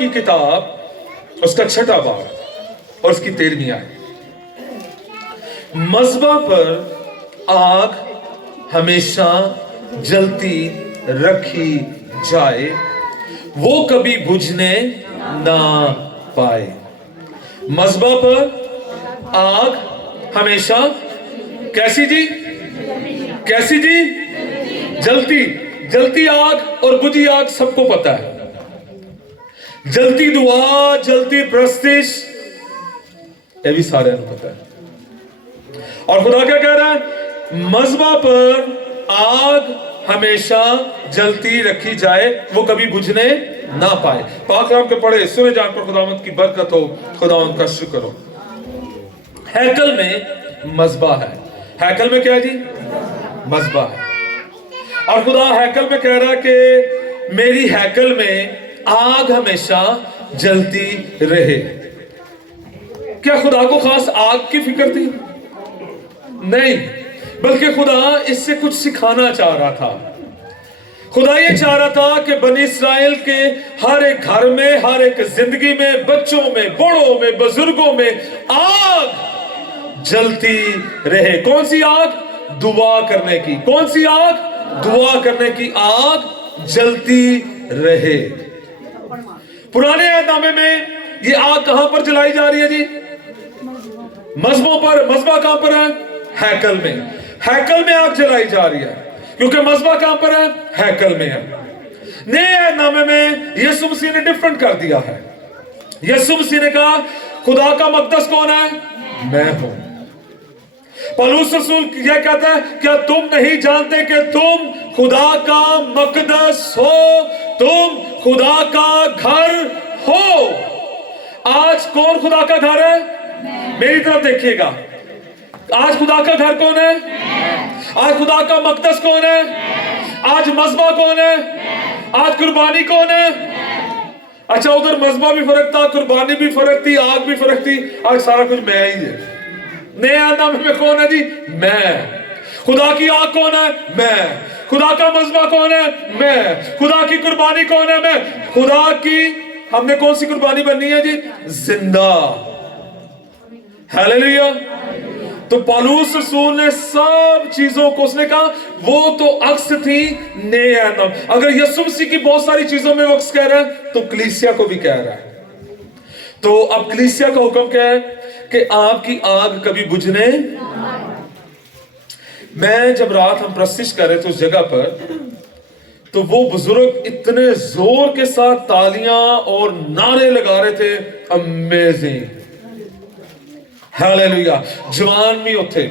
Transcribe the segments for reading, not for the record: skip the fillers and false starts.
की किताब उसका 6वां बाब और उसकी 13वीं आयत। मज़बा पर आग हमेशा जलती रखी जाए, वो कभी बुझने ना पाए। मज़बा पर आग हमेशा कैसी जी? कैसी जी? जलती। जलती आग और बुझी आग सबको पता है। जलती दुआ, जलती प्रस्तिश, ये भी सारे को पता है। और खुदा क्या कह रहा है? मज़बा पर आग हमेशा जलती रखी जाए, वो कभी बुझने ना पाए। पाक कलाम के पढ़े सुने जान पर खुदावंद की बरकत हो, खुदावंद का शुक्र हो। हैकल में मज़बा है। हैकल में क्या है जी? मज़बा है। और खुदा हैकल में कह रहा है कि मेरी हैकल में आग हमेशा जलती रहे। क्या खुदा को खास आग की फिक्र थी? नहीं, बल्कि खुदा इससे कुछ सिखाना चाह रहा था। खुदा ये चाह रहा था कि बनी इस्राएल के हर एक घर में, हर एक जिंदगी में, बच्चों में, बड़ों में, बुजुर्गों में आग जलती रहे। कौन सी आग? दुआ करने की। कौन सी आग? दुआ करने की आग जलती रहे। पुराने अहदनामे में ये आग कहां पर जलाई जा रही है जी? मज़बों पर। मज़बा कहां पर है? हैकल में। हैकल में आग जलाई जा रही है, क्योंकि मज़बा कहां पर है? हैकल में है। नए अहदनामे में यीशु मसीह ने डिफरेंट कर दिया है। यीशु मसीह ने कहा खुदा का मक़दस कौन है? मैं हूं। पौलुस रसूल यह कहता है, क्या तुम नहीं जानते कि तुम खुदा का मक़दस हो, तुम खुदा का घर हो? आज कौन खुदा का घर है? मेरी तरफ देखिएगा। आज खुदा का घर कौन है? आज खुदा का मक़दस कौन है? आज मज़बा कौन है? आज कुर्बानी कौन है? अच्छा, उधर मज़बा भी फर्क था, कुर्बानी भी फर्क थी, आग भी फर्क थी। आज सारा कुछ मैं ही है। नए आदम में कौन है जी? मैं। खुदा की आग कौन है? मैं। खुदा का मज़बा कौन है? मैं। खुदा की कुर्बानी कौन है? मैं। खुदा की हमने कौन सी कुर्बानी बननी है जी? जिंदा। हालेलुया। तो पौलुस रसूल ने सब चीजों को उसने कहा वो तो अक्स थी नए आदम। अगर यीशु मसीह की बहुत सारी चीजों में वो अक्स कह रहा है, तो कलीसिया को भी कह रहा है। तो अब कलीसिया का हुक्म क्या है कि आपकी आग कभी बुझने। मैं जब रात हम प्रस्तिश कर रहे थे उस जगह पर, तो वो बुजुर्ग इतने जोर के साथ तालियां और नारे लगा रहे थे, अमेजिंग, हालेलुया। जवान भी होते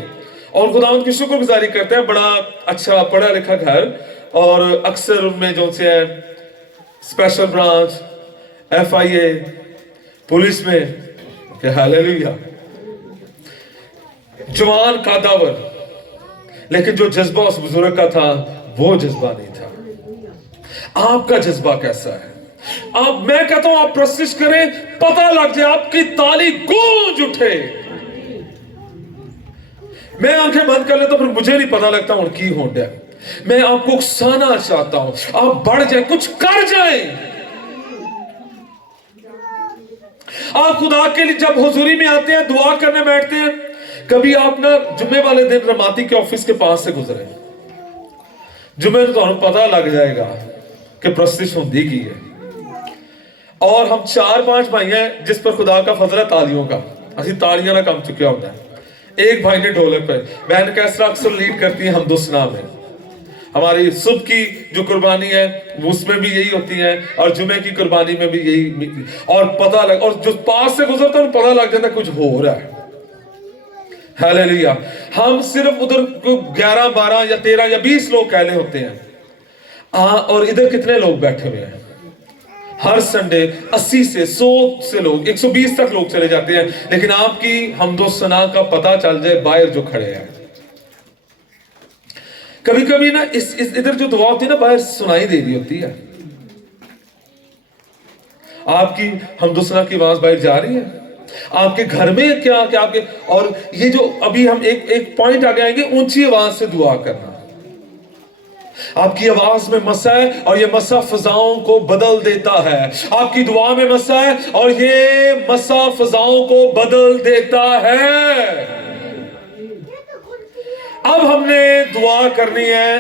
और खुदावंद की शुक्रगुजारी करते हैं। बड़ा अच्छा पढ़ा लिखा घर, और अक्सर उनमें जो से है स्पेशल ब्रांच, FIA, पुलिस में, हालेलुया, जवान कादावर, लेकिन जो जज्बा उस बुजुर्ग का था वो जज्बा नहीं था। आपका जज्बा कैसा है? आप, मैं कहता हूं आप प्रस्तिश करें, पता लग जाए, आपकी ताली गूंज उठे। मैं आंखें बंद कर ले तो फिर मुझे नहीं पता लगता हूं की हो गया। मैं आपको उकसाना चाहता हूं, आप बढ़ जाए, कुछ कर जाए। आप खुदा के लिए जब हुजूरी में आते हैं, दुआ करने बैठते हैं, कभी आप ना जुम्मे वाले दिन रमाती के ऑफिस के पास से गुजरे, जुम्मे तो हमें पता लग जाएगा कि प्रस्तिश होती की है। और हम 4-5 भाई हैं जिस पर खुदा का फजल है तालियों का, असि तालियां ना कम चुका होता है। एक भाई ने ढोलक पे, बहन कैसरा अक्सर लीड करती है हमदुसना में। हमारी सुबह की जो कुर्बानी है उसमें भी यही होती है, और जुमे की कुर्बानी में भी यही। और पता लग, और जो पास से गुजरता है पता लग जाता है कुछ हो रहा है। हालेलुया। हम सिर्फ उधर 11, 12 या 13 या 20 लोग कहले होते हैं, और इधर कितने लोग बैठे हुए हैं? हर संडे 80 से 100 से लोग, 120 तक लोग चले जाते हैं, लेकिन आपकी हमदो सना का पता चल जाए बाहर जो खड़े हैं। कभी कभी ना इस इधर जो दुआ होती है ना, बाहर सुनाई दे रही होती है, आपकी हमदो सना की आवाज बाहर जा रही है। आपके घर में क्या क्या आपके, और ये जो अभी हम एक पॉइंट आगे आएंगे, ऊंची आवाज से दुआ करना। آپ کی آواز میں مسا ہے اور یہ مسا فضاؤں کو بدل دیتا ہے. آپ کی دعا میں مسا ہے اور یہ مسا فضاؤں کو بدل دیتا ہے. اب ہم نے دعا کرنی ہے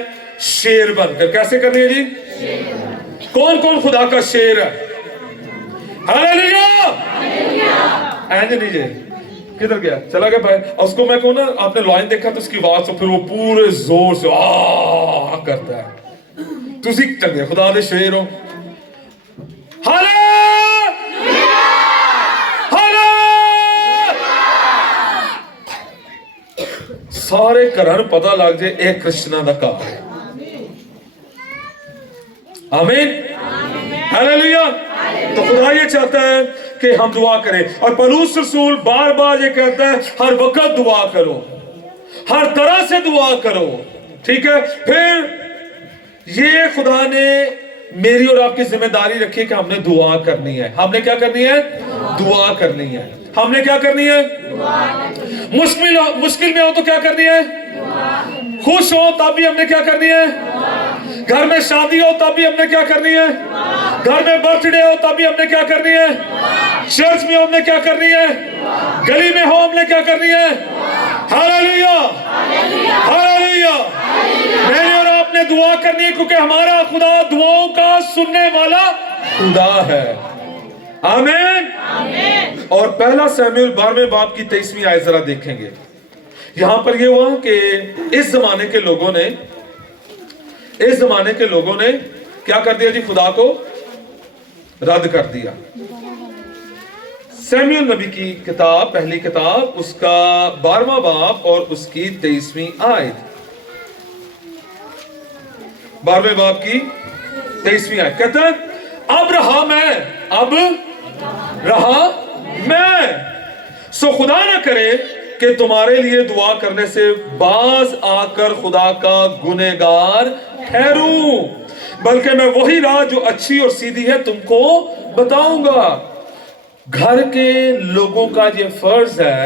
شیر بن کر. کیسے کرنی ہے جی؟ کون کون خدا کا شیر ہے؟ ہالیلویا. اینج نیجے کدھر گیا؟ چلا گیا بھائی. اس کو میں کہوں نا, آپ نے لائن دیکھا تو اس کی آواز تو پھر وہ پورے زور سے آہ کرتا ہے. تسی چنگے خدا دے شیر ہو. Hallelujah hallelujah. سارے گھراں پتہ لگ جائے اے کرسچناں دا گھر ہے. آمین ہالیلویا. تو خدا یہ چاہتا ہے کہ ہم دعا کریں, اور پولس رسول بار بار یہ کہتا ہے ہر وقت دعا کرو, ہر طرح سے دعا کرو. ٹھیک ہے. پھر یہ خدا نے میری اور آپ کی ذمہ داری رکھی کہ ہم نے دعا کرنی ہے. ہم نے کیا کرنی ہے؟ دعا کرنی ہے. ہم نے کیا کرنی ہے؟ مشکل میں ہو تو کیا کرنی ہے؟ خوش ہو تب بھی ہم نے کیا کرنی ہے؟ گھر میں شادی ہو تب بھی ہم نے کیا کرنی ہے؟ گھر میں برتھ ڈے ہو تب بھی ہم نے کیا کرنی ہے؟ چرچ میں ہم نے کیا کرنی ہے؟ گلی میں ہو ہم نے کیا کرنی ہے؟ Hallelujah hallelujah. میں نے اور آپ نے دعا کرنی ہے کیونکہ ہمارا خدا دعاؤں کا سننے والا خدا ہے. آمین. اور پہلا سیموئیل 12 باب کی 23ویں آیت ذرا دیکھیں گے. یہاں پر یہ ہوا کہ اس زمانے کے لوگوں نے کیا کر دیا جی؟ خدا کو رد کر دیا. سیموئیل نبی کی کتاب, پہلی کتاب, اس کا 12واں باب اور اس کی 23ویں آیت. 12ویں باب کی 23ویں آیت کہتا ہے اب رہا میں سو خدا نہ کرے کہ تمہارے لیے دعا کرنے سے باز آ کر خدا کا گنہگار ٹھہروں, بلکہ میں وہی راہ جو اچھی اور سیدھی ہے تم کو بتاؤں گا. گھر کے لوگوں کا یہ فرض ہے,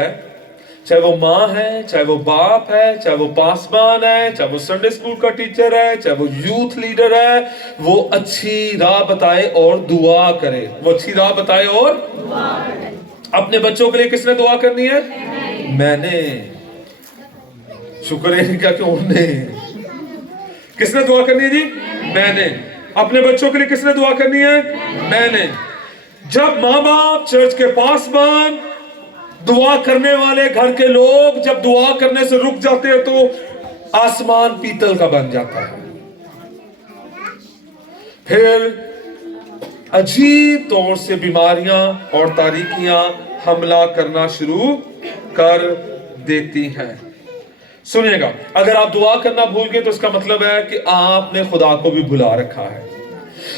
چاہے وہ ماں ہے, چاہے وہ باپ ہے, چاہے وہ پاسبان ہے, چاہے وہ سنڈے اسکول کا ٹیچر ہے, چاہے وہ یوتھ لیڈر ہے, وہ اچھی راہ بتائے اور دعا کرے. وہ اچھی راہ بتائے اور اپنے بچوں کے لیے کس نے دعا کرنی ہے؟ میں نے. شکر ہے کیا کہ انہوں نے. کس نے دعا کرنی ہے جی؟ میں نے. اپنے بچوں کے لیے کس نے دعا کرنی ہے؟ میں نے. جب ماں باپ, چرچ کے پاسبان, دعا کرنے والے گھر کے لوگ جب دعا کرنے سے رک جاتے ہیں تو آسمان پیتل کا بن جاتا ہے. پھر عجیب طور سے بیماریاں اور تاریکیاں حملہ کرنا شروع کر دیتی ہیں. سنیے گا, اگر آپ دعا کرنا بھول گئے تو اس کا مطلب ہے کہ آپ نے خدا کو بھی بھلا رکھا ہے.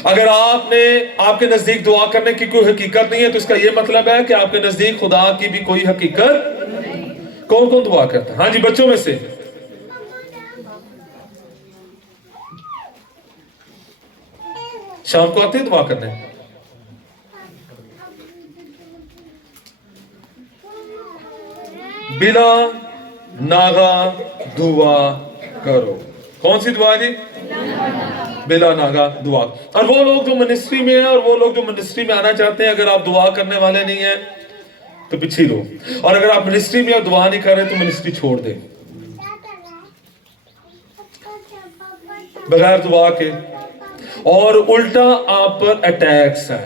اگر آپ کے نزدیک دعا کرنے کی کوئی حقیقت نہیں ہے تو اس کا یہ مطلب ہے کہ آپ کے نزدیک خدا کی بھی کوئی حقیقت. کون کون دعا کرتا ہے؟ ہاں جی, بچوں میں سے شام کو آتے ہیں دعا کرنے؟ بلا ناغا دعا کرو. کون سی دعا جی؟ بلا ناغا دعا. اور وہ لوگ جو منسٹری میں ہیں اور وہ لوگ جو منسٹری میں آنا چاہتے ہیں, اگر آپ دعا کرنے والے نہیں ہیں تو پیچھے لو, اور اگر آپ منسٹری میں اور دعا نہیں کر رہے تو منسٹری چھوڑ دیں بغیر دعا کے. اور الٹا آپ پر اٹیکس ہیں.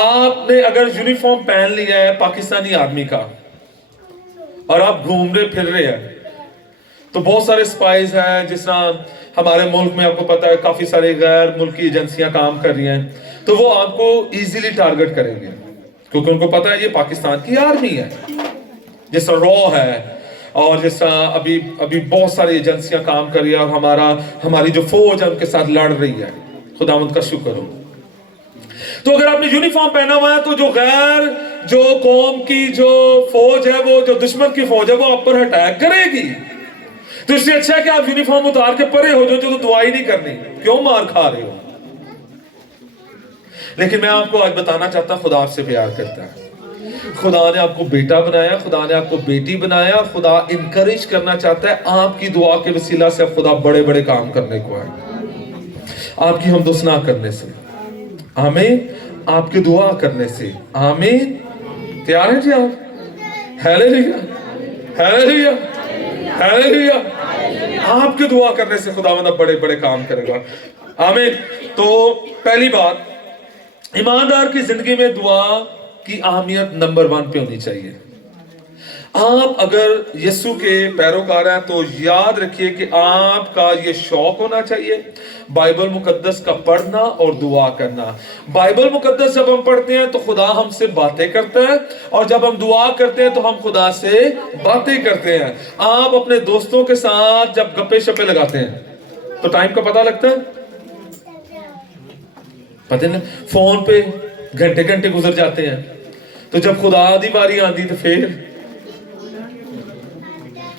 آپ نے اگر یونیفارم پہن لیا ہے پاکستانی آرمی کا اور آپ گھوم رہے پھر رہے ہیں تو بہت سارے سپائز ہیں, جس طرح ہمارے ملک میں آپ کو پتا ہے کافی سارے غیر ملکی ایجنسیاں کام کر رہی ہیں, تو وہ آپ کو ایزیلی ٹارگٹ کریں گے کیونکہ ان کو پتا ہے یہ پاکستان کی آرمی ہے. جس طرح را ہے, اور جس طرح ابھی بہت ساری ایجنسیاں کام کر رہی ہیں, اور ہماری جو فوج ہے ان کے ساتھ لڑ رہی ہے. خداوند کا شکر ہو. تو اگر آپ نے یونیفارم پہنا ہوا ہے تو جو قوم کی جو فوج ہے, وہ جو دشمن کی فوج ہے, وہ آپ پر اٹیک کرے گی. تو اس سے اچھا ہے کہ آپ یونیفارم اتار کے پرے ہو جو دعا ہی نہیں کرنی. کیوں مار کھا رہے ہو؟ لیکن میں آپ کو آج بتانا چاہتا ہوں خدا آپ سے پیار کرتا ہے. खुदा ने आपको बेटा बनाया, खुदा ने आपको बेटी बनाया। खुदा इनकरेज करना चाहता है आपकी दुआ के वसीला से। खुदा बड़े बड़े काम करने को है, आपकी हमदोसना करने से, आमीन, आपकी दुआ करने से, आमीन। तैयार हैं जी आप? Hallelujah, hallelujah, hallelujah. आपकी दुआ करने से खुदावंद बड़े बड़े काम करेगा, आमीन। तो पहली बात, ईमानदार की जिंदगी में दुआ की अहमियत नंबर 1 पे होनी चाहिए। आप अगर यीशु के पैरोकार हैं तो याद रखिए कि आपका ये शौक होना चाहिए बाइबल मुकद्दस का पढ़ना और दुआ करना। बाइबल मुकद्दस जब हम पढ़ते हैं तो खुदा हमसे बातें करता है, और जब हम दुआ करते हैं तो हम खुदा से बातें करते हैं। आप अपने दोस्तों के साथ जब गप्पे शप्पे लगाते हैं तो टाइम का पता लगता है? पता नहीं, फोन पे घंटे घंटे गुजर जाते हैं। तो जब खुदा दी बारी आती तो फिर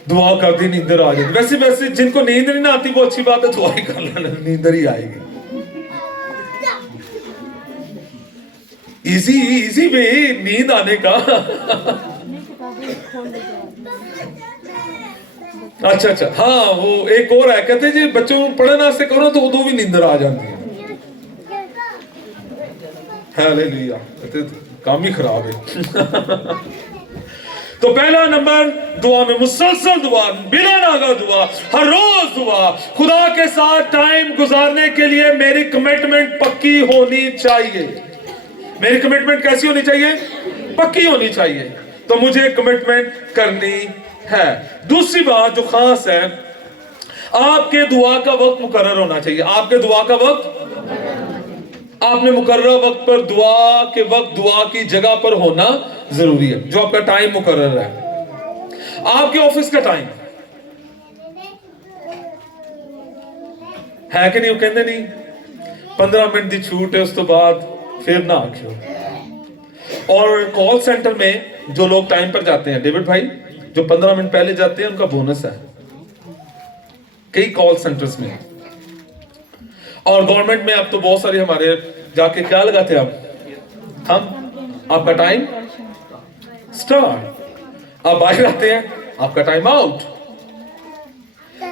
दुआ करती नींदर आ जाती। वैसे वैसे जिनको नींद नहीं आती वो अच्छी बात है, दुआ ही कर लेना, नींदर ही आएगी। इजी इजी वे नींद आने का। अच्छा अच्छा, हाँ वो एक और है, कहते जी बच्चों को पढ़ना से करो तो उदो भी नींदर आ जाती है। हालेलुया, काम ही खराब है। तो पहला नंबर, दुआ में मुसलसल दुआ, बिना नागा दुआ, हर रोज दुआ। खुदा के साथ टाइम गुजारने के लिए मेरी कमिटमेंट पक्की होनी चाहिए। मेरी कमिटमेंट कैसी होनी चाहिए? पक्की होनी चाहिए। तो मुझे कमिटमेंट करनी है। दूसरी बात जो खास है, आपके दुआ का वक्त मुकर्रर होना चाहिए। आपके दुआ का वक्त, आपने मुकर्रर वक्त पर दुआ के वक्त दुआ की जगह पर होना जरूरी है। जो आपका टाइम मुकर्रर है, आपके ऑफिस का टाइम है कि नहीं? वो कहते नहीं 15 मिनट की छूट है, उस तो बाद फिर ना आखियो। और कॉल सेंटर में जो लोग टाइम पर जाते हैं, डेविड भाई, जो 15 मिनट पहले जाते हैं उनका बोनस है कई कॉल सेंटर्स में। और गवर्नमेंट में अब तो बहुत सारी हमारे जाके क्या लगाते हैं हम आपका टाइम स्टार्ट, आप बाहर आते हैं आपका टाइम आउट।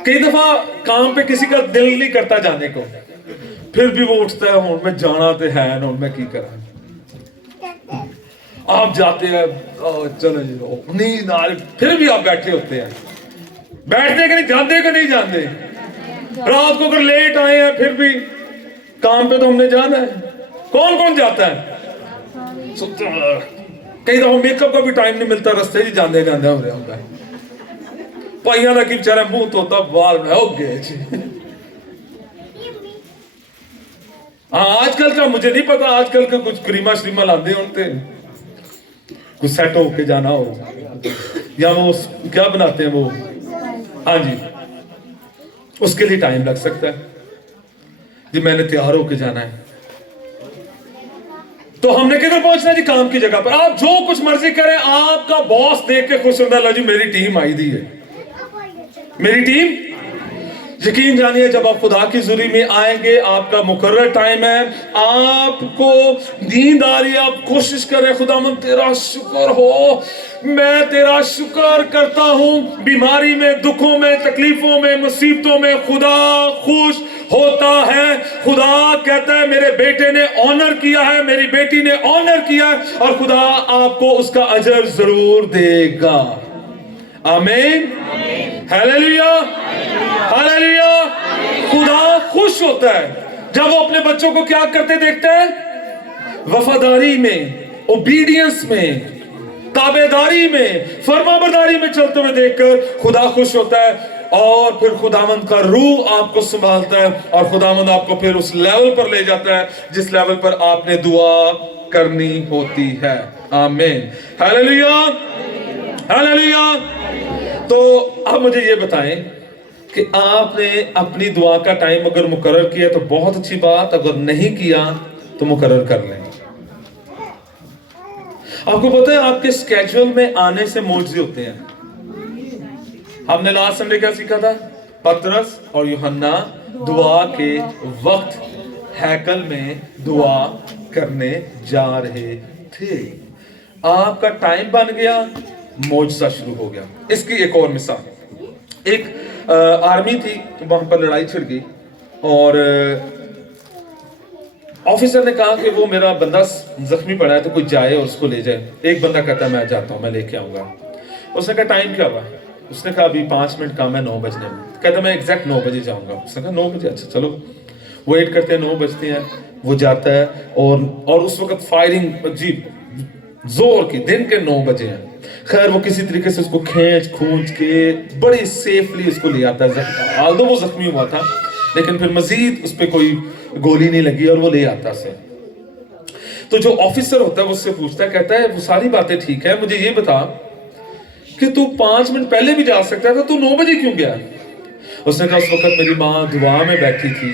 कई दफा काम पे किसी का दिल नहीं करता जाने को, फिर भी वो उठता है, मैं जाना तो है ना, मैं की करा। आप जाते हैं, चलो जी, नींद आ रही, फिर भी आप बैठे होते हैं। बैठते कि नहीं, जानते कि नहीं जानते? रात को अगर लेट आए हैं फिर भी काम पे तो हमने जाना है। कौन कौन जाता है? कई दफा मेकअप का भी टाइम नहीं मिलता, रस्ते ही जाने जाने हो रहा होता है। भाइयों का की बेचारा मुंह धोता बाल में हो गए जी। हाँ, आजकल का मुझे नहीं पता, आजकल का कुछ क्रीमा श्रीमा लाते होते, कुछ सेट होके जाना हो, या वो क्या बनाते हैं वो, हाँ जी, उसके लिए टाइम लग सकता है जी। मैंने तैयार होके जाना है, तो हमने किधर पहुंचना जी? काम की जगह पर। आप जो कुछ मर्जी करें, आपका बॉस देख के खुश होता है, जी मेरी टीम आई दी है, मेरी टीम। यकीन जानिए, जब आप खुदा की हुजूरी में आएंगे, आपका मुकर्रर टाइम है, आपको नींद आ रही है, आप कोशिश करें, खुदावंद तेरा शुक्र हो, मैं तेरा शुक्र करता हूं। बीमारी में, दुखों में, तकलीफों में, मुसीबतों में खुदा खुश होता है। खुदा कहता है मेरे बेटे ने ऑनर किया है, मेरी बेटी ने ऑनर किया है, और खुदा आपको उसका अजर जरूर देगा। आमीन, हालेलुया, हालेलुया। खुदा खुश होता है जब वो अपने बच्चों को क्या करते देखता है? वफादारी में, ओबीडियंस में, ताबेदारी में, फरमाबरदारी में चलते हुए देखकर खुदा खुश होता है। और फिर खुदावंद का रूह आपको संभालता है, और खुदावंद आपको फिर उस लेवल पर ले जाता है जिस लेवल पर आपने दुआ करनी होती है। आमीन, हालेलुया, हालेलुया। तो अब मुझे ये बताएं कि आपने अपनी दुआ का टाइम अगर मुकर्रर किया तो बहुत अच्छी बात, अगर नहीं किया तो मुकर्रर कर लें। आपको पता है आपके स्केड्यूल में आने से मोज़े होते हैं। हमने लास्ट संडे क्या सीखा था? पतरस और यूहन्ना दुआ के वक्त हैकल में दुआ करने जा रहे थे। आपका टाइम बन गया, मोजज़ा शुरू हो गया। इसकी एक और मिसाल, एक आर्मी थी, वहां पर लड़ाई छिड़ गई और ऑफिसर ने कहा कि वो मेरा बंदा जख्मी पड़ा है तो कोई जाए और उसको ले जाए। एक बंदा कहता है मैं जाता हूँ, मैं लेके आऊंगा। उसने कहा टाइम क्या हुआ? उसने कहा अभी 5 मिनट काम है, 9 बजने में। कहता मैं एग्जैक्ट 9 बजे जाऊंगा। उसने कहा 9 बजे, अच्छा चलो। वेट करते हैं, 9 बजते हैं, वो जाता है और उस वक्त फायरिंग अजीब जोर की, दिन के 9 बजे हैं। खैर वो किसी तरीके से उसको खूंच के बड़ी सेफली उसको ले आता है। आल्दो वो जख्मी हुआ था लेकिन फिर मजीद उस पर कोई गोली नहीं लगी और वो ले आता से। तो जो ऑफिसर होता है वो उससे पूछता है, कहता है वो सारी बातें ठीक है, मुझे ये बता कि तू 5 मिनट पहले भी जा सकता था, तू 9 बजे क्यों गया? उसने कहा उस वक्त मेरी माँ दुआ में बैठी थी,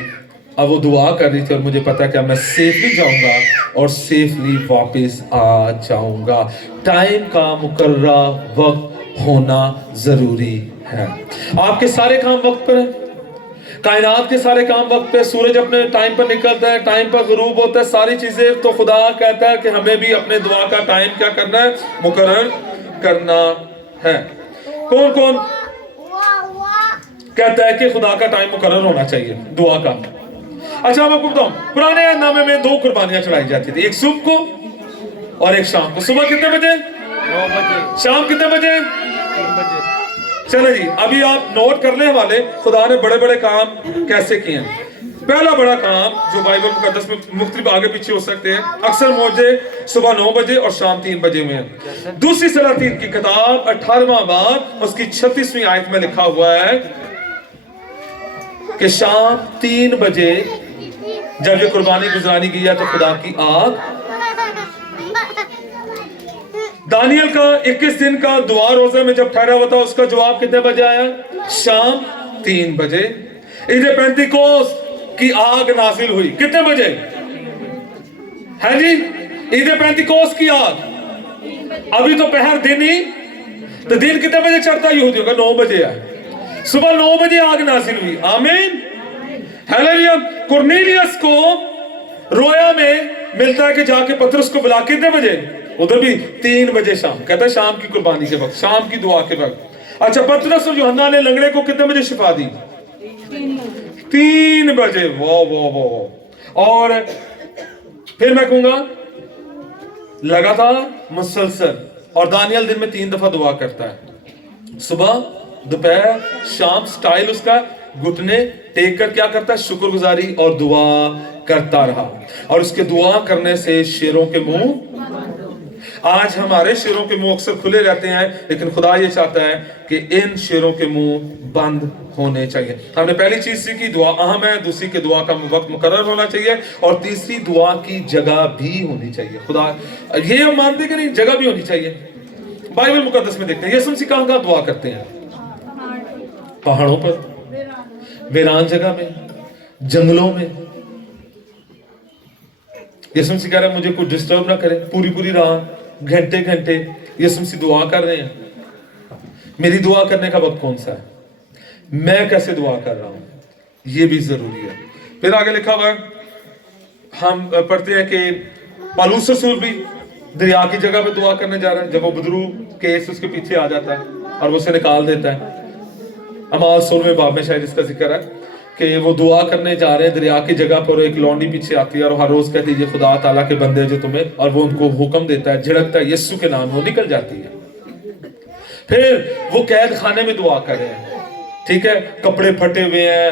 अब वो दुआ कर रही थी और मुझे पता कि मैं सेफली जाऊंगा और सेफली वापस आ जाऊंगा। टाइम का मुकर्रा वक्त होना जरूरी है। आपके सारे काम वक्त पर है, कायनात के सारे काम वक्त पे, सूरज अपने टाइम पर निकलता है, टाइम पर गुरूब होता है, सारी चीजें। तो खुदा कहता है कि हमें भी अपने दुआ का टाइम क्या करना है? मुकर्रर करना है। कौन कौन कहता है कि खुदा का टाइम मुकर्रर होना चाहिए दुआ का? अच्छा मैं आपको बताऊं, पुराने नामे में 2 कुर्बानियां चढ़ाई जाती थी, एक सुबह को और एक शाम को। सुबह कितने बजे? 9 बजे। शाम कितने बजे? 3 बजे। चलो जी, अभी आप नोट करने वाले खुदा ने बड़े बड़े काम कैसे किए हैं। पहला बड़ा काम जो बाइबल मुकद्दस में मुख्तलिफ आगे पीछे हो सकते हैं, अक्सर मौजे सुबह 9 बजे और शाम 3 बजे में है। दूसरी सलातीन की किताब 18वां बाब उसकी 36वीं आयत में लिखा हुआ है कि शाम 3 बजे जब ये कुर्बानी गुजरानी की है तो खुदा की आग। दानियल का 21 दिन का दुआ रोजा में जब ठहरा हुआ था उसका जवाब कितने बजे आया? शाम 3 बजे। ईद पेंतिकोस्त की आग नाजिल हुई कितने बजे? है जी, ईद पेंतिकोस्त की आग। अभी तो पहर दिन ही, तो दिन कितने बजे चढ़ता यहूदियों का? 9 बजे है। सुबह 9 बजे आग नाजिल हुई। आमीन, हालेलुया। कुरनेलियस को रोया में मिलता है कि जाके पतरस को बुला, कितने बजे? उधर भी 3 बजे शाम। कहता है शाम की कुर्बानी के वक्त, शाम की दुआ के वक्त। अच्छा, पतरस और यूहन्ना ने लंगड़े को कितने बजे शिफा दी? 3 बजे। वाह वाह वाह। और फिर मैं कहूंगा लगातार मुसलसल। और दानियल दिन में 3 दफा दुआ करता है, सुबह दोपहर शाम। स्टाइल उसका घुटने टेक कर क्या करता है? शुक्रगुजारी और दुआ करता रहा। और उसके दुआ करने से शेरों के मुंह, आज हमारे शेरों के मुंह अक्सर खुले रहते हैं, लेकिन खुदा ये चाहता है कि इन शेरों के मुंह बंद होने चाहिए। हमने पहली चीज सीखी, दुआ अहम है। दूसरी की दुआ का वक्त मुकर्रर होना चाहिए। और तीसरी, दुआ की जगह भी होनी चाहिए। खुदा ये हम मानते कि नहीं, जगह भी होनी चाहिए। बाइबल मुकद्दस में देखते हैं यीशु मसीह कहां दुआ करते हैं? पहाड़ों पर, वीरान जगह में, जंगलों में। यीशु मसीह कह रहा है मुझे कुछ डिस्टर्ब ना करे। पूरी पूरी रात, घंटे घंटे यीशु मसीह दुआ कर रहे हैं। मेरी दुआ करने का वक्त कौन सा है? मैं कैसे दुआ कर रहा हूं, ये भी जरूरी है। फिर आगे लिखा हुआ है, हम पढ़ते हैं कि पौलुस रसूल भी दरिया की जगह पे दुआ करने जा रहा है। जब वो बदरू केस उसके पीछे आ जाता है और वो उसे निकाल देता है। अमाल 16वें बाब में शायद इसका जिक्र है कि वो दुआ करने जा रहे हैं दरिया की जगह पर। एक लौंडी पीछे आती है और हर रोज कहती है ये खुदा ताला के बंदे जो तुम्हें, और वो उनको हुक्म देता है, झिड़कता है यीशु के नाम, वो निकल जाती है। फिर वो कैद खाने में दुआ कर रहे हैं, ठीक है, कपड़े फटे हुए हैं,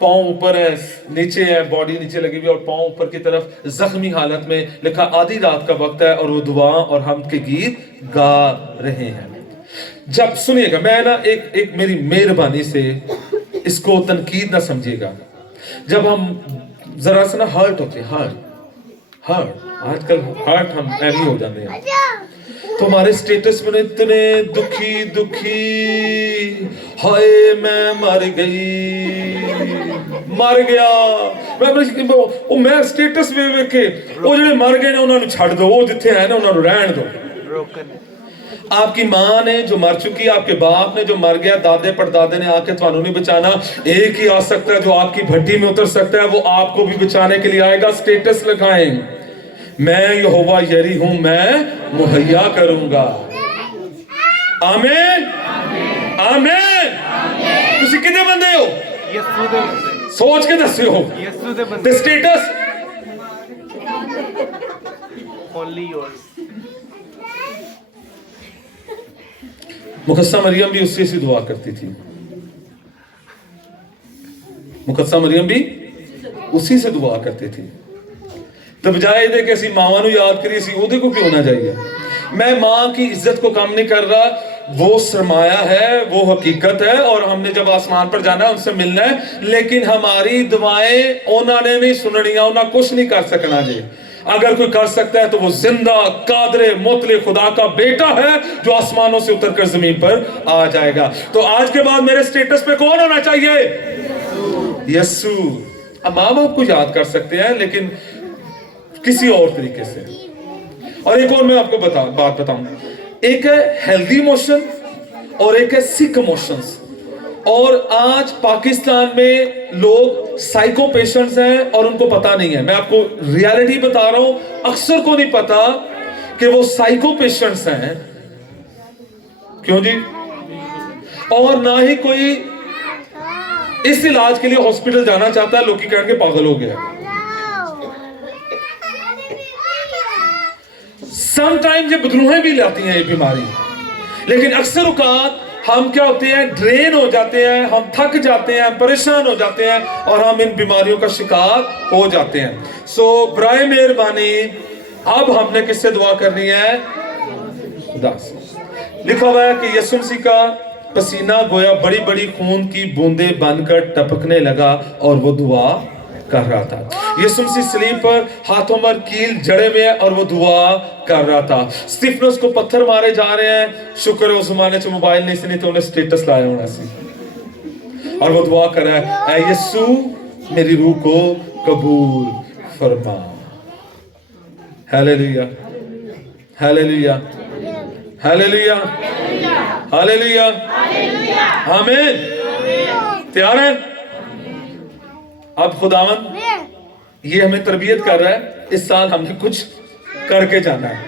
पाँव ऊपर है, नीचे है, बॉडी नीचे लगी हुई और पाँव ऊपर की तरफ, जख्मी हालत में। लिखा आधी रात का वक्त है और वो दुआ और हम के गीत गा रहे हैं। जब सुनिएगा, मैं ना एक मेरी मेहरबानी से इसको तनकीद ना समझिएगा। जब हम जरा सा ना हर्ट होते हैं, हर्ट आजकल हर्ट हम हैवी हो जाते हैं, तो हमारे स्टेटस में इतने दुखी, हाय मैं मर गया। मैं स्टेटस वे के वो ਜਿਹੜੇ मर गए ने उन्होंने छड़ दो, वो जिथे है ना उन्होंने रहन दो। आपकी मां ने जो मर चुकी, आपके बाप ने जो मर गया, दादे परदादे ने आके ਤੁਹਾਨੂੰ नहीं बचाना। एक ही आ सकता है जो आपकी भट्टी में उतर सकता है, वो आपको भी बचाने के लिए आएगा। स्टेटस लगाएं, मैं यहोवा यरी हूं, मैं मुहैया करूंगा। आमीन आमीन। तुसी किदे बंदे हो? ਯਿਸੂ ਦੇ ਬੰਦੇ सोच के दस्यो ਯਿਸੂ ਦੇ ते ਬੰਦੇ स्टेटस। ਓਨਲੀ ਯੋਰਸ मुकद्दसा मरियम भी उससे दुआ करती थी। मुकद्दसा मरियम भी उसी से दुआ करती थी। तो बजाय दे कि ਅਸੀਂ ਮਾਵਾਂ ਨੂੰ याद करिए, ਅਸੀਂ ਉਹਦੇ को क्यों ना जाइए। मैं माँ की इज्जत को कम नहीं कर रहा, वो सरमाया है, वो हकीकत है, और हमने जब आसमान पर जाना है उनसे मिलना है, लेकिन हमारी दुआएं उन्होंने नहीं सुननियां, उन्हें कुछ नहीं कर सकना जी। अगर कोई कर सकता है तो वो जिंदा कादरे मुतले खुदा का बेटा है जो आसमानों से उतरकर जमीन पर आ जाएगा। तो आज के बाद मेरे स्टेटस पे कौन होना चाहिए? यस्सु। अब माँ बाप को याद कर सकते हैं लेकिन किसी और तरीके से। और एक और मैं आपको बात बताऊं, एक है हेल्दी इमोशन और एक है सिक इमोशंस। और आज पाकिस्तान में लोग साइको पेशेंट्स हैं और उनको पता नहीं है। मैं आपको रियलिटी बता रहा हूं, अक्सर को नहीं पता कि वो साइको पेशेंट्स हैं। क्यों जी? और ना ही कोई इस इलाज के लिए हॉस्पिटल जाना चाहता है, लोग कह के पागल हो गया। समटाइम्स ये बदरूहें भी लाती हैं ये बीमारी, लेकिन अक्सर औकात हम क्या होते हैं, ड्रेन हो जाते हैं, हम थक जाते हैं, परेशान हो जाते हैं और हम इन बीमारियों का शिकार हो जाते हैं। सो बराए मेहरबानी अब हमने किससे दुआ करनी है? खुदा से। लिखा हुआ है कि यीशु मसीह का पसीना गोया बड़ी बड़ी खून की बूंदें बनकर टपकने लगा और वो दुआ कर रहा था। यीशु मसीह सलीब पर हाथों पर कील जड़े हुए हैं और वो दुआ कर रहा था। स्टीफनस को पत्थर मारे जा रहे हैं, शुक्र है उस जमाने में मोबाइल नहीं सी, नहीं तो उन्हें स्टेटस लाया होना सी। और वो दुआ कर रहा है, ऐ यीशु मेरी रूह को कबूल फरमा। हालेलुया हालेलुया हालेलुया हालेलुया आमीन। तैयार है? अब खुदावन ये हमें तरबियत कर रहा है, इस साल हमने कुछ करके जाना है।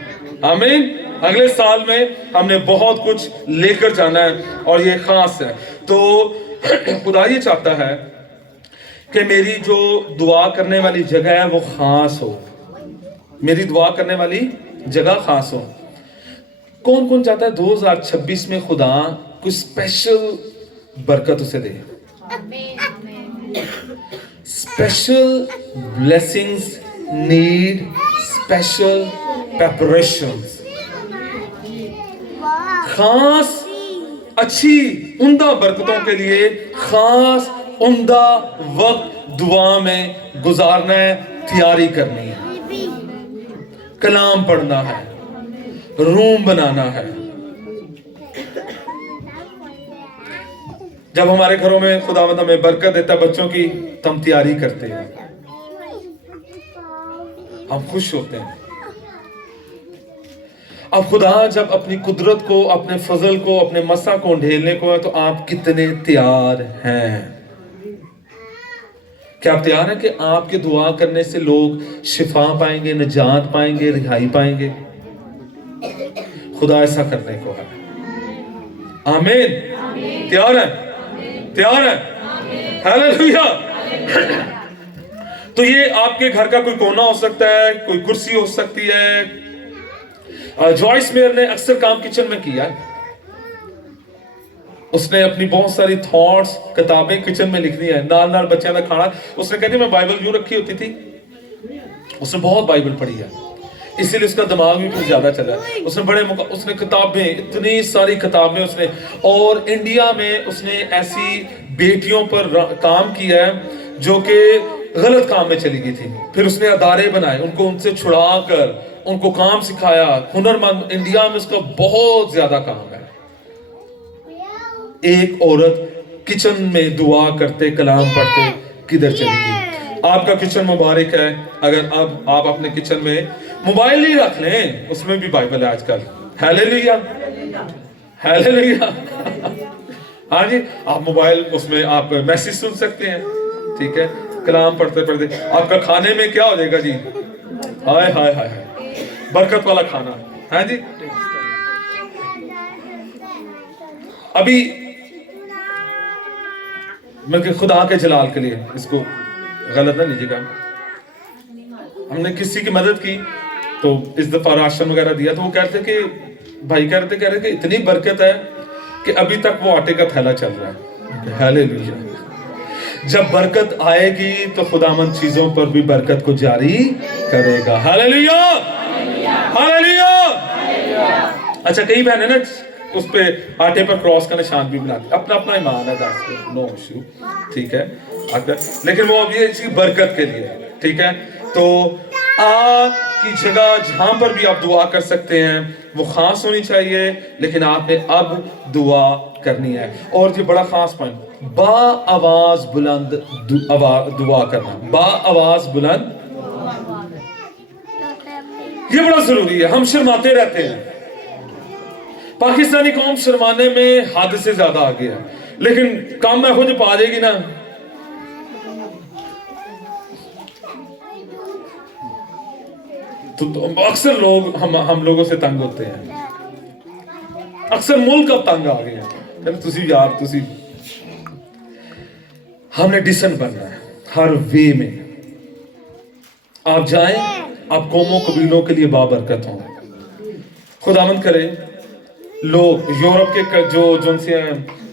आमीन। अगले साल में हमने बहुत कुछ लेकर जाना है और ये खास है। तो खुदा ये चाहता है कि मेरी जो दुआ करने वाली जगह है वो खास हो, मेरी दुआ करने वाली जगह खास हो। कौन कौन चाहता है 2026 में खुदा कुछ स्पेशल बरकत उसे दे? Special blessings need special preparations. खास अच्छी उम्दा बरकतों के लिए खास उम्दा वक्त दुआ में गुजारना है, तैयारी करनी है, कलाम पढ़ना है, रूम बनाना है। जब हमारे घरों में खुदावंद हमें बरकत देता बच्चों की, तो हम तैयारी करते हैं, हम खुश होते हैं। अब खुदा जब अपनी कुदरत को, अपने फजल को, अपने मसा को ढेलने को है, तो आप कितने तैयार हैं? क्या आप तैयार हैं कि आपके दुआ करने से लोग शिफा पाएंगे, निजात पाएंगे, रिहाई पाएंगे? खुदा ऐसा करने को है। आमीन। तैयार है? तैयार है? हालेलुया। तो ये आपके घर का कोई कोना हो सकता है, कोई कुर्सी हो सकती है। जॉइस मेयर ने अक्सर काम किचन में किया है। उसने अपनी बहुत सारी थॉट्स, किताबें किचन में लिखनी है, नाल नाल बच्चों का खाना। उसने कहती मैं बाइबल यूं रखी होती थी, उसने बहुत बाइबल पढ़ी है, इसीलिए उसका दिमाग भी कुछ ज्यादा चला। उसने किताबें, इतनी सारी किताबें उसने, और इंडिया में उसने ऐसी बेटियों पर काम किया है जो कि गलत काम में चली गई थी। फिर उसने अदारे बनाए, उनको उनसे छुड़ा कर उनको काम सिखाया। हुनरमंद, इंडिया में उसका बहुत ज्यादा काम है। एक औरत किचन में दुआ करते, कलाम पढ़ते किधर चली गई? आपका किचन मुबारक है अगर आप अपने किचन में मोबाइल नहीं रख लें, उसमें भी बाइबल है आजकल। Hallelujah hallelujah. हाँ जी, आप मोबाइल, उसमें आप मैसेज सुन सकते हैं, ठीक है, कलाम पढ़ते पढ़ते। आपका खाने में क्या हो जाएगा जी? हाय हाय हाय हाय, बरकत वाला खाना है जी। अभी बल्कि खुदा के जलाल के लिए, इसको गलत ना लीजिएगा, हमने किसी की मदद की तो इस दफा राशन वगैरह दिया, तो वो कहते कि भाई कह रहे कि इतनी बरकत है कि अभी तक वो आटे का थैला चल रहा है। हालेलुया। जब बरकत आएगी तो खुदामंद चीजों पर भी बरकत को जारी करेगा। Hallelujah hallelujah. अच्छा, कई बहनें ना उस पे आटे पर क्रॉस का निशान भी बनाती, अपना अपना ईमान है, नो इशू, ठीक है, लेकिन वो अब ये इसकी बरकत के लिए, ठीक है। तो आपकी जगह जहां पर भी आप दुआ कर सकते हैं वो खास होनी चाहिए, लेकिन आपने अब दुआ करनी है। और ये बड़ा खास पॉइंट, बा आवाज बुलंद दुआ करना, बा आवाज बुलंद, ये बड़ा जरूरी है। हम शर्माते रहते हैं, पाकिस्तानी कौम शर्माने में हद से ज्यादा आ गया, लेकिन काम में खुद पा जाएगी ना, तो अक्सर लोग हम लोगों से तंग होते हैं, अक्सर मुल्क अब तंग आ गए हैं। हमने डिसेंट बनना है हर वे में। आप जाएं, आप कौमों कबीलों के लिए बाबरकत हों। खुदावंद करे लोग यूरोप के जो से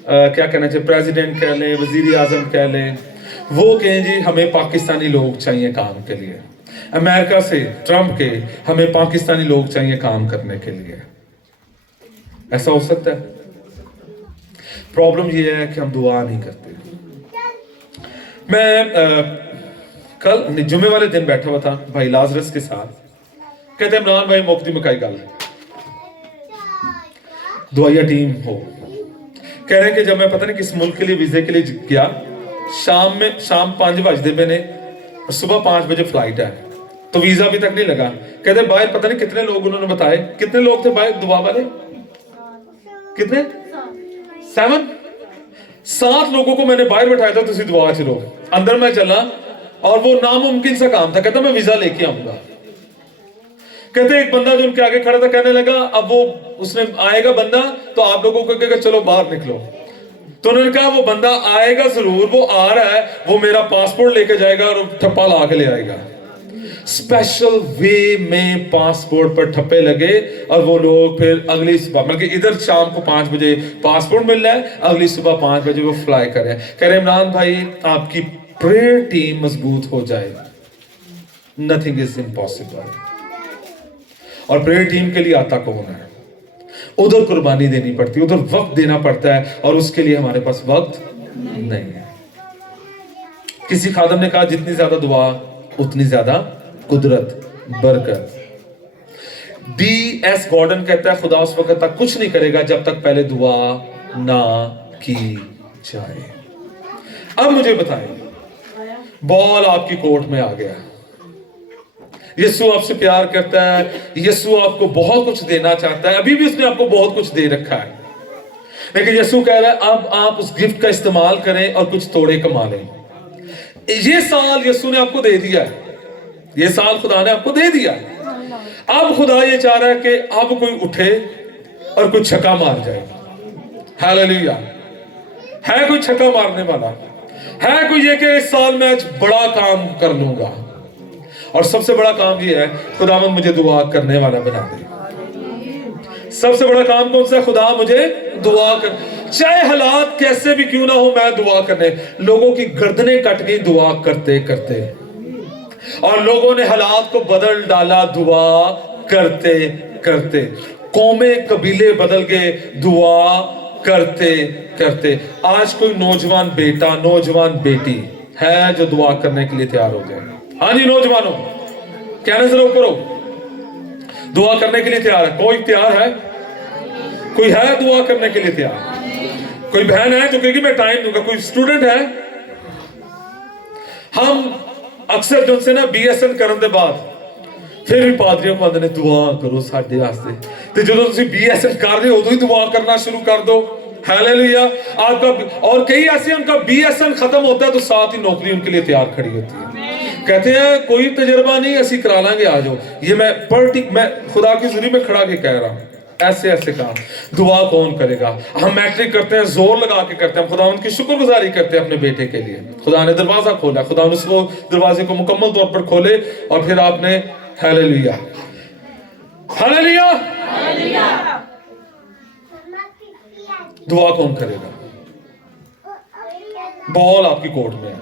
क्या कहना चाहिए, प्रेसिडेंट कह लें, वजीर आजम कह लें, वो कहें जी हमें पाकिस्तानी लोग चाहिए काम के लिए। अमेरिका से ट्रंप के हमें पाकिस्तानी लोग चाहिए काम करने के लिए। ऐसा हो सकता है? प्रॉब्लम ये है कि हम दुआ नहीं करते। मैं कल जुमे वाले दिन बैठा हुआ था भाई लाजरस के साथ, कहते हैं इमरान भाई मुफ्ती मकाई गल दुआया टीम हो, कह रहे हैं कि जब मैं पता नहीं किस मुल्क के लिए वीजे के लिए गया, शाम 5 बजते पे ने, सुबह 5 बजे फ्लाइट है, तो वीजा अभी तक नहीं लगा। कहते बाहर पता नहीं कितने लोग, उन्होंने बताए कितने लोग थे बाहर दुआ वाले, कितने 7 लोगों को मैंने बाहर बैठाया था, तुसी दुआ चलो। अंदर मैं चला और वो नामुमकिन सा काम था, कहता मैं वीजा लेके आऊंगा। कहते एक बंदा जो उनके आगे खड़ा था कहने लगा अब वो उसने आएगा बंदा तो आप लोगों को कहेगा चलो बाहर निकलो। तो उन्होंने कहा वो बंदा आएगा जरूर, वो आ रहा है, वो मेरा पासपोर्ट लेके जाएगा और ठप्पा ला के ले आएगा। स्पेशल वे में पासपोर्ट पर ठप्पे लगे और वो लोग फिर अगली सुबह, मतलब इधर शाम को 5 बजे पासपोर्ट मिल रहा है, अगली सुबह 5 बजे वो फ्लाई कर रहे हैं। कह रहे इमरान भाई आपकी प्रेयर टीम मजबूत हो जाए, नथिंग इज इम्पॉसिबल। और प्रेयर टीम के लिए आता कौन है? उधर कुर्बानी देनी पड़ती है, उधर वक्त देना पड़ता है, और उसके लिए हमारे पास वक्त नहीं है। किसी खादम ने कहा जितनी ज्यादा दुआ उतनी ज्यादा कुदरत, बरकत। D.S. गॉर्डन कहता है खुदा उस वक्त तक कुछ नहीं करेगा जब तक पहले दुआ ना की जाए। अब मुझे बताएं, बॉल आपकी कोर्ट में आ गया, यीशु आपसे प्यार करता है, यीशु आपको बहुत कुछ देना चाहता है, अभी भी उसने आपको बहुत कुछ दे रखा है, लेकिन यीशु कह रहा है अब आप उस गिफ्ट का इस्तेमाल करें और कुछ थोड़े कमा लें। ये साल यीशु ने आपको दे दिया है, ये साल खुदा ने आपको दे दिया। अब खुदा ये चाह रहा है कि अब कोई उठे और कोई छक्का मार जाए। हालेलुया। है कोई छक्का मारने वाला? है कोई ये कि इस साल मैं आज बड़ा काम कर लूंगा? और सबसे बड़ा काम ये है खुदावंद मुझे दुआ करने वाला बना दे। सबसे बड़ा काम कौन सा? खुदा मुझे दुआ कर, चाहे हालात कैसे भी क्यों ना हो, मैं दुआ करने। लोगों की गर्दनें कट गई दुआ करते करते, और लोगों ने हालात को बदल डाला दुआ करते करते। कौमें कबीले बदल गए दुआ करते करते। आज कोई नौजवान बेटा, नौजवान बेटी है जो दुआ करने के लिए तैयार हो जाए? हाँ जी नौजवानों, कहने से ऊपर हो, दुआ करने के लिए तैयार है? कोई तैयार है? कोई है दुआ करने के लिए तैयार? कोई बहन है जो कहेगी मैं टाइम दूंगा? कोई स्टूडेंट है? हम अक्सर जो से ना BSN करने के बाद फिर भी पादरियों को आंदे ने दुआ करो साडे वास्ते, ते जदों तुसीं BSN कर रहे हो उदों ही दुआ करना शुरू कर दो। हालेलुया। आपका और कई ऐसे उनका BSN खत्म होता है तो साथ ही नौकरी उनके लिए तैयार खड़ी होती है। कहते हैं कोई तजर्बा नहीं, ऐसी करा लेंगे, आ जाओ। ये मैं खुदा की जुरी में खड़ा के कह रहा हूँ, ऐसे ऐसे काम। दुआ कौन करेगा? हम मैट्रिक करते हैं, जोर लगा के करते हैं, खुदा उनकी शुक्रगुजारी करते हैं अपने बेटे के लिए। खुदा ने दरवाजा खोला, खुदा ने उसको दरवाजे को मुकम्मल तौर पर खोले और फिर आपने हालेलुया हालेलुया दुआ कौन करेगा? बॉल आपकी कोर्ट में है,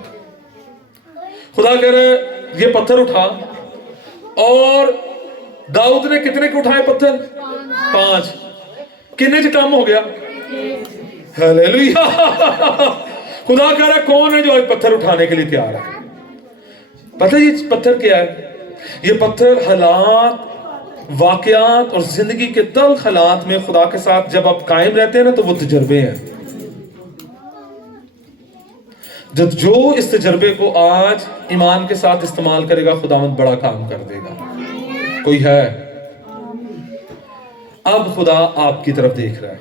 खुदा कह रहे ये पत्थर उठा, और दाऊद ने कितने के उठाए पत्थर? 5। कितने च काम हो गया? हालेलुया। खुदा कह रहा कौन है जो आज पत्थर उठाने के लिए तैयार है? पता है ये पत्थर क्या है? ये पत्थर हालात, वाकयात और जिंदगी के तल्ख हालात में खुदा के साथ जब आप कायम रहते हैं ना, तो वो तजर्बे हैं। जब जो इस तजर्बे को आज ईमान के साथ इस्तेमाल करेगा, खुदावंद बड़ा काम कर देगा। कोई है? अब खुदा आपकी तरफ देख रहा है।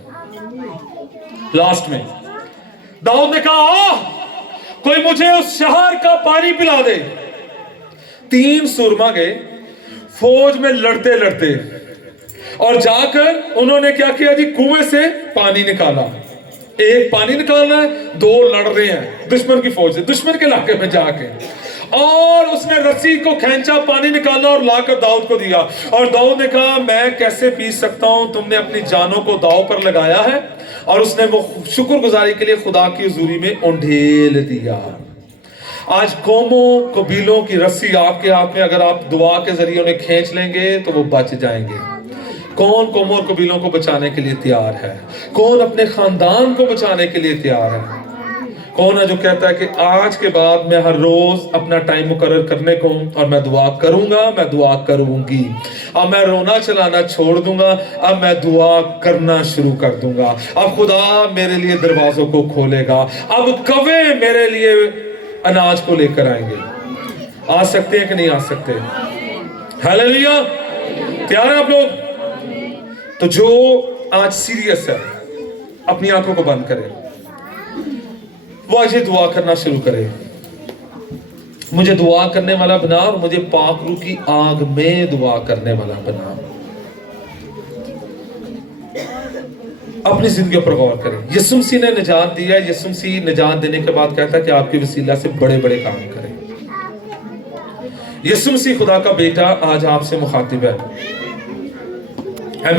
लास्ट में दाऊद ने कहा कोई मुझे उस शहर का पानी पिला दे। 3 सुरमा गए फौज में लड़ते लड़ते, और जाकर उन्होंने क्या किया जी? कुएं से पानी निकाला। एक पानी निकालना है, 2 लड़ रहे हैं दुश्मन की फौज से, दुश्मन के इलाके में जाके, और उसने रस्सी को खींचा, पानी निकाला और लाकर दाऊद को दिया। और दाऊद ने कहा मैं कैसे पी सकता हूं, तुमने अपनी जानों को दांव पर लगाया है। और उसने वो शुक्रगुजारी के लिए खुदा की हुजूरी में उंडेल दिया। आज कौमों कबीलों की रस्सी आपके हाथ में, अगर आप दुआ के जरिए उन्हें खींच लेंगे तो वो बच जाएंगे। कौन कौमों और कबीलों को बचाने के लिए तैयार है? कौन अपने खानदान को बचाने के लिए तैयार है? कौन है जो कहता है कि आज के बाद मैं हर रोज अपना टाइम मुकर्रर करने को, और मैं दुआ करूंगा, मैं दुआ करूंगी, अब मैं रोना चलाना छोड़ दूंगा, अब मैं दुआ करना शुरू कर दूंगा, अब खुदा मेरे लिए दरवाजों को खोलेगा, अब कवे मेरे लिए अनाज को लेकर आएंगे। आ सकते हैं कि नहीं आ सकते? हालेलुया। तैयार हैं आप लोग? तो जो आज सीरियस है अपनी आंखों को बंद करे, वो आज ये दुआ करना शुरू करे, मुझे दुआ करने वाला बना और मुझे पाक रूह की आग में दुआ करने वाला बना। अपनी जिंदगी पर गौर करें। यीशु मसीह ने निजात दिया, यीशु मसीह निजात देने के बाद कहता है कि आपके वसीला से बड़े बड़े काम करें। यीशु मसीह खुदा का बेटा आज आपसे मुखातिब है।